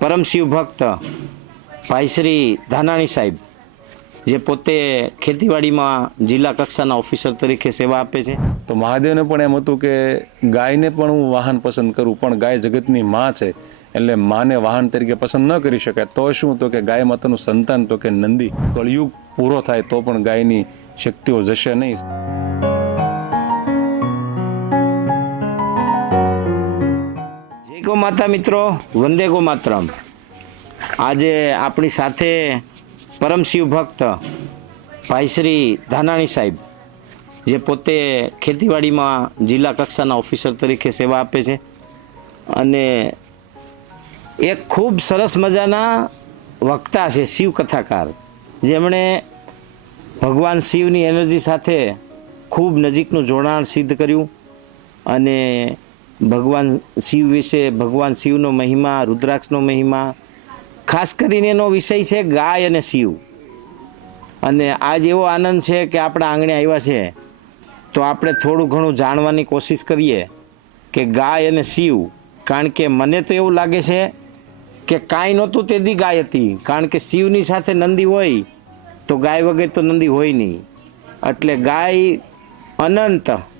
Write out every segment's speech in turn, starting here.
પરમ શિવ ભક્ત ભાઈ શ્રી ધાનાણી સાહેબ જે પોતે ખેતીવાડીમાં જિલ્લા કક્ષાના ઓફિસર તરીકે સેવા આપે છે. તો મહાદેવને પણ એમ હતું કે ગાયને પણ હું વાહન પસંદ કરું, પણ ગાય જગતની માં છે એટલે માને વાહન તરીકે પસંદ ન કરી શકાય. તો શું તો કે ગાય માતાનું સંતાન તો કે નંદી, કળિયુગ પૂરો થાય તો પણ ગાયની શક્તિઓ જશે નહીં. જય ગો માતા મિત્રો, વંદે ગો માતરમ. આજે આપણી સાથે પરમ શિવ ભક્ત ભાઈ શ્રી ધાનાણી સાહેબ જે પોતે ખેતીવાડીમાં જિલ્લા કક્ષાના ઓફિસર તરીકે સેવા આપે છે અને એક ખૂબ સરસ મજાના વક્તા છે, શિવ કથાકાર, જેમણે ભગવાન શિવની એનર્જી સાથે ખૂબ નજીકનું જોડાણ સિદ્ધ કર્યું અને ભગવાન શિવ વિશે, ભગવાન શિવનો મહિમા, રુદ્રાક્ષનો મહિમા, ખાસ કરીને એનો વિષય છે ગાય અને શિવ. અને આજ એવો આનંદ છે કે આપણા આંગણે આવ્યા છે તો આપણે થોડું ઘણું જાણવાની કોશિશ કરીએ કે ગાય અને શિવ. કારણ કે મને તો એવું લાગે છે કે કાંઈ નહોતું તે દી ગાય હતી, કારણ કે શિવની સાથે નંદી હોય તો ગાય વગર તો નંદી હોય નહીં. એટલે ગાય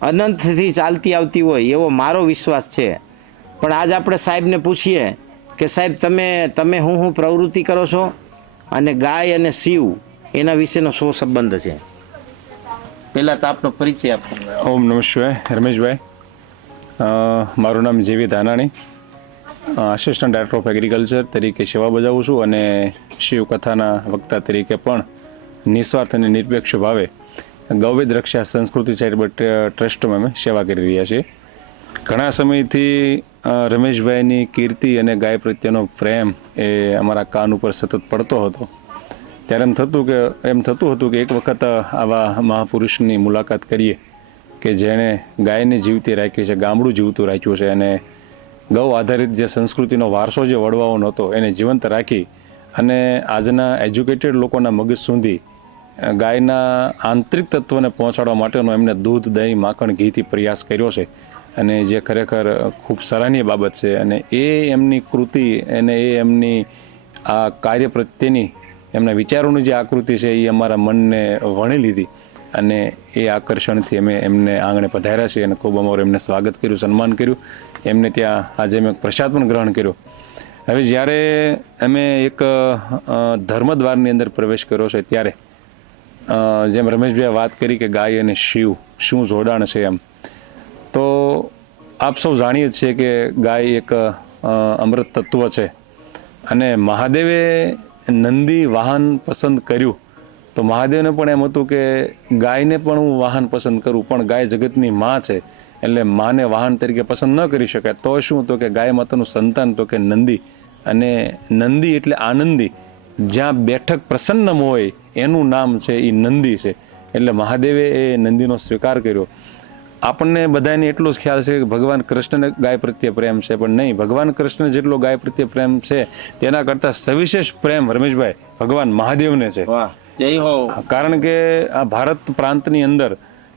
અનંતથી ચાલતી આવતી હોય એવો મારો વિશ્વાસ છે. પણ આજ આપણે સાહેબને પૂછીએ કે સાહેબ તમે હું પ્રવૃત્તિ કરો છો અને ગાય અને શિવ એના વિશેનો શું સંબંધ છે? પહેલાં તો આપનો પરિચય આપો. ઓમ નમઃ શિવાય. રમેશભાઈ, મારું નામ જેવી Dhanani, assistant director of agriculture તરીકે સેવા બજાવું છું અને શિવ કથાના વક્તા તરીકે પણ નિસ્વાર્થ અને નિરપેક્ષ ભાવે ગૌવેદ રક્ષા સંસ્કૃતિ ચેરિટેબલ ટ્રસ્ટમાં અમે સેવા કરી રહ્યા છીએ. ઘણા સમયથી રમેશભાઈની કીર્તિ અને ગાય પ્રત્યેનો પ્રેમ એ અમારા કાન ઉપર સતત પડતો હતો. ત્યારે એમ થતું હતું કે એક વખત આવા મહાપુરુષની મુલાકાત કરીએ કે જેણે ગાયને જીવતી રાખી છે, ગામડું જીવતું રાખ્યું છે અને ગૌ આધારિત જે સંસ્કૃતિનો વારસો જે વડવાનો હતો એને જીવંત રાખી અને આજના એજ્યુકેટેડ લોકોના મગજ સુધી ગાયના આંતરિક તત્વને પહોંચાડવા માટેનો એમને દૂધ, દહીં, માખણ, ઘીથી પ્રયાસ કર્યો છે અને જે ખરેખર ખૂબ સરાહનીય બાબત છે. અને એ એમની કૃતિ અને એ એમની આ કાર્ય પ્રત્યેની એમના વિચારોની જે આકૃતિ છે એ અમારા મનને વણી લીધી અને એ આકર્ષણથી અમે એમને આંગણે પધાર્યા છીએ અને ખૂબ અમારું એમને સ્વાગત કર્યું, સન્માન કર્યું. એમને ત્યાં આજે અમે પ્રસાદ પણ ગ્રહણ કર્યો. હવે જ્યારે અમે એક ધર્મદ્વારની અંદર પ્રવેશ કર્યો છે ત્યારે જેમ રમેશભાઈએ વાત કરી કે ગાય અને શિવ શું જોડાણ છે એમ, તો આપ સૌ જાણીએ જ છે કે ગાય એક અમૃત તત્વ છે અને મહાદેવે નંદી વાહન પસંદ કર્યું તો મહાદેવને પણ એમ હતું કે ગાયને પણ હું વાહન પસંદ કરું, પણ ગાય જગતની માં છે એટલે માને વાહન તરીકે પસંદ ન કરી શકાય. તો શું તો કે ગાય માતાનું સંતાન તો કે નંદી, અને નંદી એટલે આનંદી, જ્યાં બેઠક પ્રસન્ન હોય એનું નામ છે એ નંદી છે. એટલે મહાદેવે એ નંદીનો સ્વીકાર કર્યો. આપણને બધાને એટલો જ ખ્યાલ છે કે ભગવાન કૃષ્ણને ગાય પ્રત્યે પ્રેમ છે, પણ નહીં, ભગવાન કૃષ્ણ જેટલો ગાય પ્રત્યે પ્રેમ છે તેના કરતાં સવિશેષ પ્રેમ રમેશભાઈ ભગવાન મહાદેવને છે. કારણ કે આ ભારત પ્રાંતની અંદર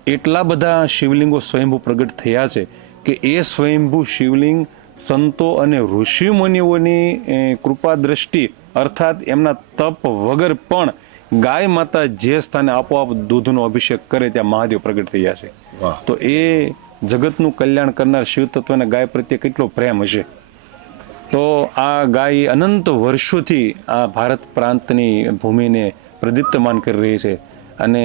એટલા બધા શિવલિંગો સ્વયંભૂ પ્રગટ થયા છે કે એ સ્વયંભૂ શિવલિંગ સંતો અને ઋષિમુનિઓની કૃપા દ્રષ્ટિ અર્થાત એમના તપ વગર પણ ગાય માતા જે સ્થાને આપોઆપ દૂધનો અભિષેક કરે ત્યાં મહાદેવ પ્રગટ થયા છે. તો એ જગતનું કલ્યાણ કરનાર શિવ તત્વને ગાય પ્રત્યે કેટલો પ્રેમ હશે. તો આ ગાય અનંત વર્ષોથી આ ભારત પ્રાંતની ભૂમિને પ્રદીપ્તમાન કરી રહી છે અને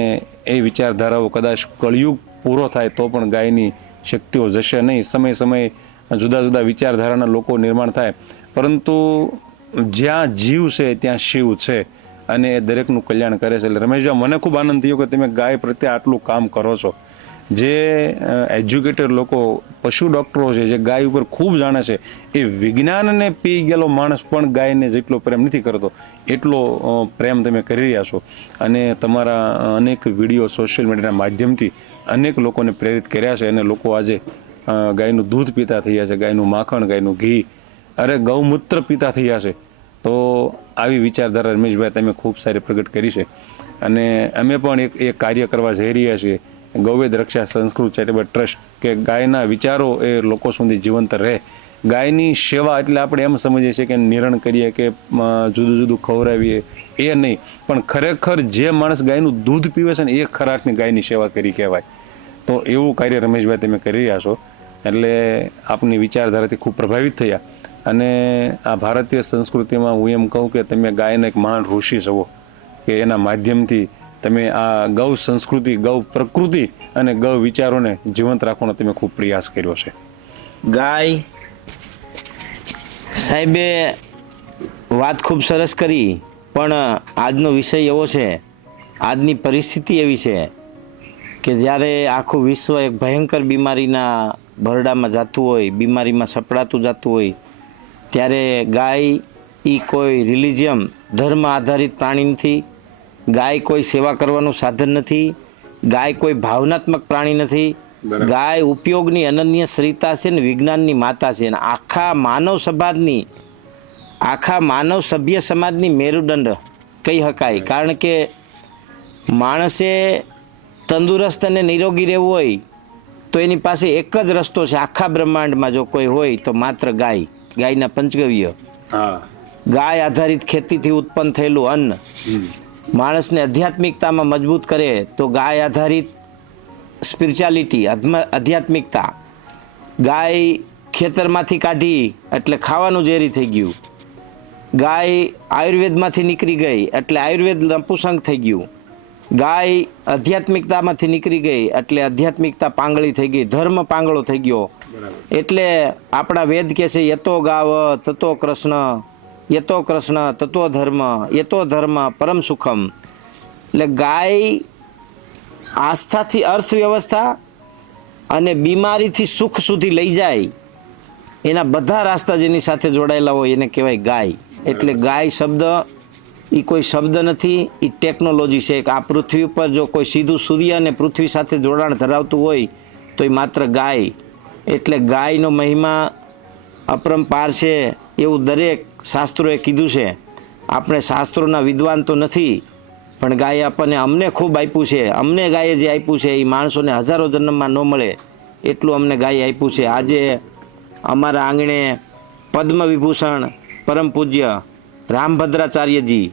એ વિચારધારાઓ કદાચ કળિયુગ પૂરો થાય તો પણ ગાયની શક્તિઓ જશે નહીં. સમય જુદા જુદા વિચારધારાના લોકો નિર્માણ થાય, પરંતુ જ્યાં જીવ છે ત્યાં શિવ છે અને એ દરેકનું કલ્યાણ કરે છે. એટલે રમેશભાઈ, મને ખૂબ આનંદ થયો કે તમે ગાય પ્રત્યે આટલું કામ કરો છો. જે એજ્યુકેટેડ લોકો, પશુ ડૉક્ટરો છે જે ગાય ઉપર ખૂબ જાણે છે, એ વિજ્ઞાનને પી ગયેલો માણસ પણ ગાયને જેટલો પ્રેમ નથી કરતો એટલો પ્રેમ તમે કરી રહ્યા છો. અને તમારા અનેક વિડીયો સોશિયલ મીડિયાના માધ્યમથી અનેક લોકોને પ્રેરિત કર્યા છે અને લોકો આજે ગાયનું દૂધ પીતા થયા છે, ગાયનું માખણ, ગાયનું ઘી, અરે ગૌમૂત્ર પીતા થયા છે. તો આવી વિચારધારા રમેશભાઈ તમે ખૂબ સારી પ્રગટ કરી છે અને અમે પણ એક કાર્ય કરવા જઈ રહ્યા છીએ, ગૌવેદ રક્ષા સંસ્કૃત ચેરિટેબલ ટ્રસ્ટ, કે ગાયના વિચારો એ લોકો સુધી જીવંત રહે ગાયની સેવા એટલે આપણે એમ સમજીએ છીએ કે નિરણ કરીએ કે જુદું જુદું ખવડાવીએ એ નહીં, પણ ખરેખર જે માણસ ગાયનું દૂધ પીવે છે ને એ ખરાટની ગાયની સેવા કરી કહેવાય. તો એવું કાર્ય રમેશભાઈ તમે કરી રહ્યા છો એટલે આપની વિચારધારાથી ખૂબ પ્રભાવિત થયા. અને આ ભારતીય સંસ્કૃતિમાં હું એમ કહું કે તમે ગાયને એક મહાન ઋષિ છો કે એના માધ્યમથી તમે આ ગૌ સંસ્કૃતિ, ગૌ પ્રકૃતિ અને ગૌ વિચારોને જીવંત રાખવાનો તમે ખૂબ પ્રયાસ કર્યો છે. ગાય સાહેબે વાત ખૂબ સરસ કરી, પણ આજનો વિષય એવો છે, આજની પરિસ્થિતિ એવી છે કે જ્યારે આખું વિશ્વ એક ભયંકર બીમારીના ભરડામાં જતું હોય, બીમારીમાં સપડાતું જતું હોય, ત્યારે ગાય એ કોઈ રિલિજિયમ, ધર્મ આધારિત પ્રાણી નથી. ગાય કોઈ સેવા કરવાનું સાધન નથી. ગાય કોઈ ભાવનાત્મક પ્રાણી નથી. ગાય ઉપયોગની અનન્ય શ્રીતા છે ને વિજ્ઞાનની માતા છે. અને આખા માનવ સભ્ય સમાજની મેરુદંડ કહી શકાય. કારણ કે માણસે તંદુરસ્ત અને નિરોગી રહેવું હોય તો એની પાસે એક જ રસ્તો છે આખા બ્રહ્માંડમાં, જો કોઈ હોય તો માત્ર ગાય. ગાયના પંચગવ્ય, ગાય આધારિત ખેતીથી ઉત્પન્ન થયેલું અન્ન માણસને આધ્યાત્મિકતામાં મજબૂત કરે તો ગાય આધારિત સ્પિરિચ્યુઆલિટી, આધ્યાત્મિકતા. ગાય ખેતરમાંથી કાઢી એટલે ખાવાનું ઝેરી થઈ ગયું. ગાય આયુર્વેદમાંથી નીકળી ગઈ એટલે આયુર્વેદ નપુસંગ થઈ ગયું. ગાય આધ્યાત્મિકતામાંથી નીકળી ગઈ એટલે આધ્યાત્મિકતા પાંગળી થઈ ગઈ, ધર્મ પાંગળો થઈ ગયો. એટલે આપણા વેદ કહે છે યતો ગાવ તતો કૃષ્ણ, યતો કૃષ્ણ તત્વ ધર્મ, યતો ધર્મ પરમ સુખમ. એટલે ગાય આસ્થાથી અર્થવ્યવસ્થા અને બીમારીથી સુખ સુધી લઈ જાય, એના બધા રાસ્તા જેની સાથે જોડાયેલા હોય એને કહેવાય ગાય. એટલે ગાય શબ્દ એ કોઈ શબ્દ નથી, એ ટેકનોલોજી છે. કે આ પૃથ્વી ઉપર જો કોઈ સીધું સૂર્ય અને પૃથ્વી સાથે જોડાણ ધરાવતું હોય તો એ માત્ર ગાય. એટલે ગાયનો મહિમા અપરંપાર છે એવું દરેક શાસ્ત્રોએ કીધું છે. આપણે શાસ્ત્રોના વિદ્વાન તો નથી, પણ ગાય આપણને અમને ખૂબ આપ્યું છે. અમને ગાયે જે આપ્યું છે એ માણસોને હજારો જન્મમાં ન મળે એટલું અમને ગાય આપ્યું છે. આજે અમારા આંગણે પદ્મ વિભૂષણ પરમ પૂજ્ય રામભદ્રાચાર્યજી,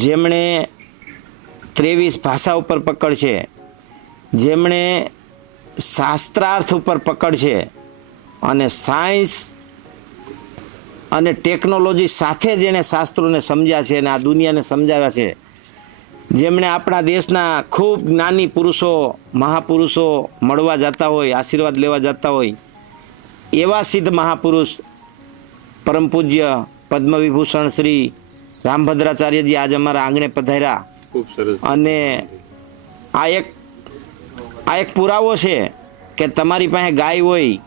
જેમણે 23 ભાષા ઉપર પકડ છે, જેમણે શાસ્ત્રાર્થ ઉપર પકડ છે અને સાયન્સ અને ટેકનોલોજી સાથે જેણે શાસ્ત્રોને સમજ્યા છે અને આ દુનિયાને સમજાવ્યા છે, જેમણે આપણા દેશના ખૂબ જ્ઞાની પુરુષો, મહાપુરુષો મળવા જતા હોય, આશીર્વાદ લેવા જતા હોય, એવા સિદ્ધ મહાપુરુષ પરમ પૂજ્ય પદ્મવિભૂષણ શ્રી રામભદ્રાચાર્યજી આજ અમારા આંગણે પધાર્યા. ખૂબ સરસ. અને આ એક પુરાવો છે કે તમારી પાસે ગાય હોય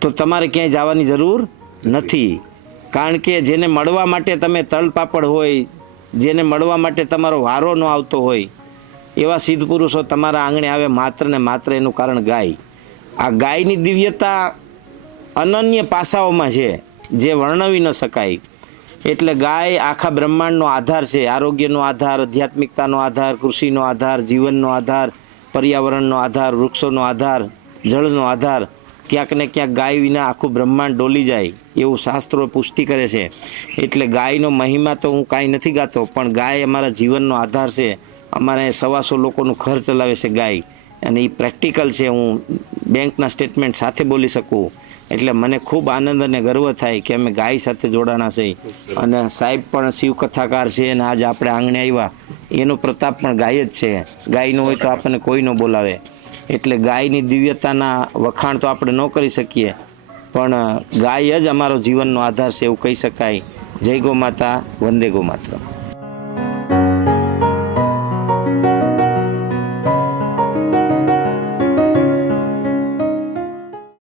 તો તમારે ક્યાંય જવાની જરૂર નથી. કારણ કે જેને મળવા માટે તમે તલપાપડ હોય, જેને મળવા માટે તમારો વારો ન આવતો હોય, એવા સિદ્ધ પુરુષો તમારા આંગણે આવે માત્ર ને માત્ર એનું કારણ ગાય. આ ગાયની દિવ્યતા અનન્ય પાસાઓમાં છે જે વર્ણવી ન શકાય. એટલે ગાય આખા બ્રહ્માંડનો આધાર છે. આરોગ્યનો આધાર, આધ્યાત્મિકતાનો આધાર, કૃષિનો આધાર, જીવનનો આધાર, પર્યાવરણનો આધાર, વૃક્ષોનો આધાર, જળનો આધાર. ક્યાંક ને ક્યાંક ગાય વિના આખું બ્રહ્માંડ ડોલી જાય એવું શાસ્ત્રો પુષ્ટિ કરે છે. એટલે ગાયનો મહિમા તો હું કાંઈ નથી ગાતો, પણ ગાય અમારા જીવનનો આધાર છે. અમારે 125 લોકોનું ઘર ચલાવે છે ગાય, અને એ પ્રેક્ટિકલ છે. હું બેંકના સ્ટેટમેન્ટ સાથે બોલી શકું. એટલે મને ખૂબ આનંદ અને ગર્વ થાય કે અમે ગાય સાથે જોડાણા છીએ. અને સાહેબ પણ શિવકથાકાર છે અને આજ આપણે આંગણે આવ્યા એનો પ્રતાપ પણ ગાય જ છે. ગાયનો હોય તો આપણને કોઈ ન બોલાવે. એટલે ગાયની દિવ્યતાના વખાણ તો આપણે ન કરી શકીએ, પણ ગાય જ અમારો જીવનનો આધાર છે એવું કહી શકાય. જય ગૌ માતા, વંદે ગૌ માતરમ.